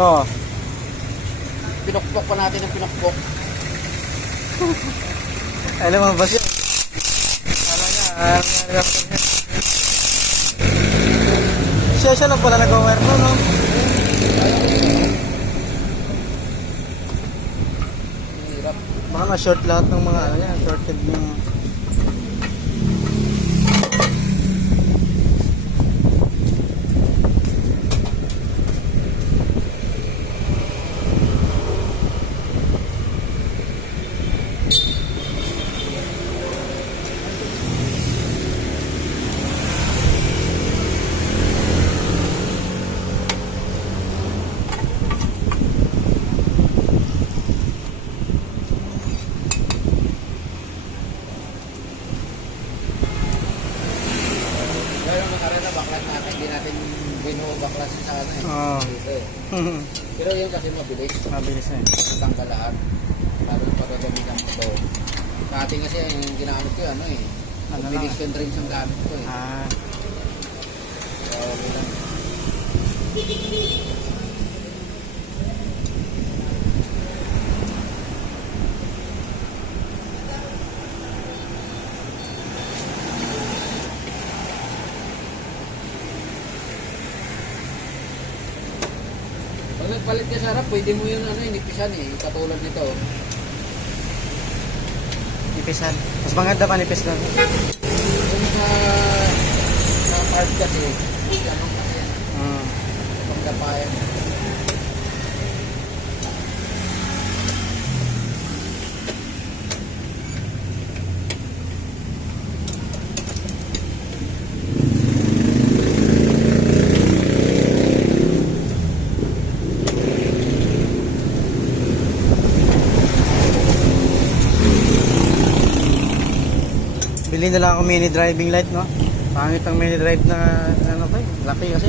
Oo. Pinukpok pa natin ang pinukpok. Alam mo ba siya? Kala niya, siya lang pala nag-wire no, no? Hirap. Baka ma-short lahat ng mga ano yan, shorted yung... Baklas natin, hindi natin binuo baklas sa ano eh. Oo. Dito eh. Pero yun kasi mabilis. Mabilis na eh. Tanggal lahat. Lalo na pagkagamitan mo ito. Sa atin kasi yung ginamit ko ano eh. Ano Mabilis lang? yung drains ang gamit ko eh. Ah. So, okay lang. Pag nagpalit ka sa harap, pwede mo yun ano, inipisan eh. Katulad nito. Nipisan. Mas maganda pa nipis doon. Yung sa part kasi, ganun kasi yan. Pagdapayan. Bili na lang ako mini driving light, no? Pangit ang mini drive na ano pa eh. Laki kasi.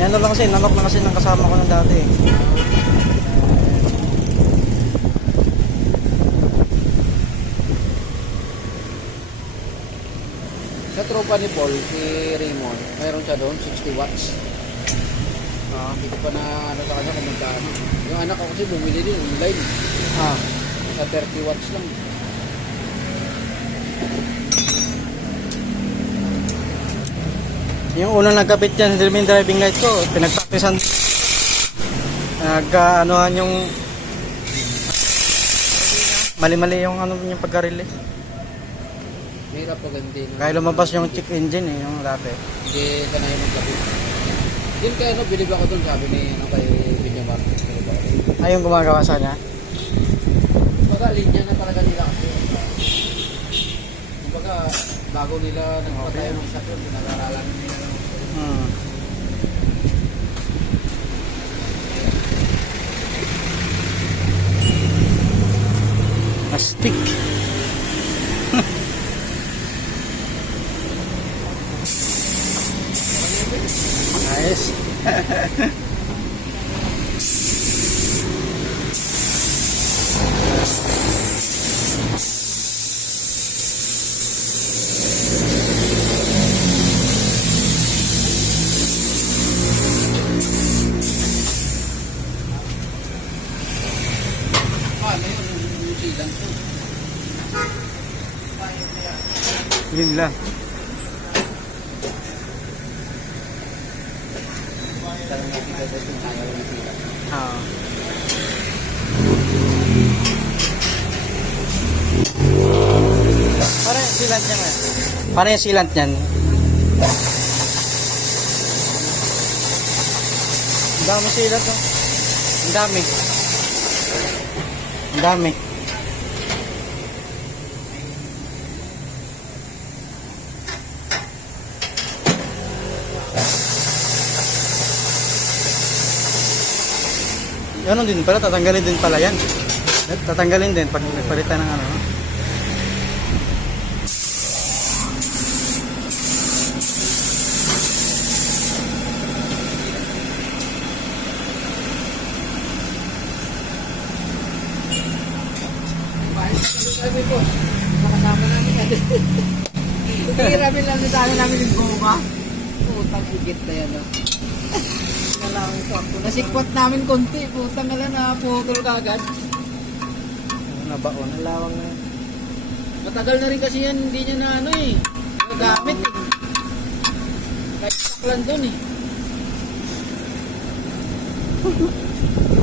Nanok lang kasi, nanok na kasi ng kasama ko ng dati eh. Sa tropa ni Paul, si Raymond, mayroon siya doon, 60 watts. Hindi ko pa na ano sa kanya kung magkano. Yung anak ko kasi bumili din online. Sa 30 watts lang. Yung unang nagkapit dyan sa mini driving light ko, pinagpraktisan. Nag-anuhan yung mali-mali yung ano yung pagka-relay. Mahirap pag hindi. Kaya lumabas yung check engine eh, yung dati. Hindi ka na yung magkapit. Yun kaya ano, bilib ako doon, sabi ni ano, kay Binyamar. Ay, yung gumagawa sa niya? Kumbaga, linya na talaga nila kasi. Kumbaga, bago nila nagpatay ng isa doon, pinag-aralan nila. Astig. Nice. Yun lang. Parang yung silant niya nga. Parang yung silant niyan. Ang dami silant, no? Ang dami. Ang dami. Ano din pala, tatanggalin din pala yan. Tatanggalin din pag nagpalitan ng ano. Sabi ko, makasama namin yan. Hiramin lang sa akin namin yung goma. Putang higit na yan. na lang ito. Nasikwat namin konti. Putang ala na putol kagad. Nabaon. Nalawang na yun. Matagal na rin kasi yan. Hindi niya na ano eh. Nagamit eh. Kahit saklan dun eh.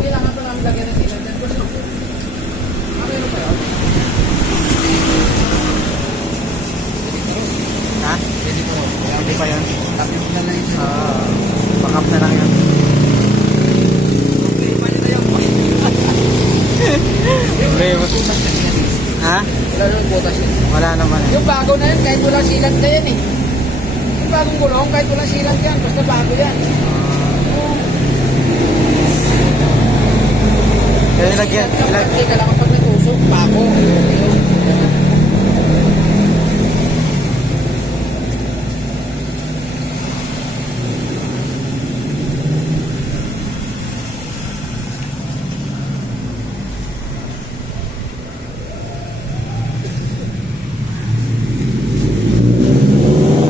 Kailangan pa namin lagyan ng ilan dyan. Kasi ano pa yun? Ha? Pwede pa yun. Hindi pa yun. Tapos na lang yun. Backup na lang yun. Okay, paano na yun? Ha? Wala naman butas yun. Wala naman eh. Yung bago na yan, kahit walang silang ka yan eh. Yung bagong gulong, kahit walang silang yan, basta bago yan. Kaya nilagyan. Kapag ka lang kapag natusok, bago.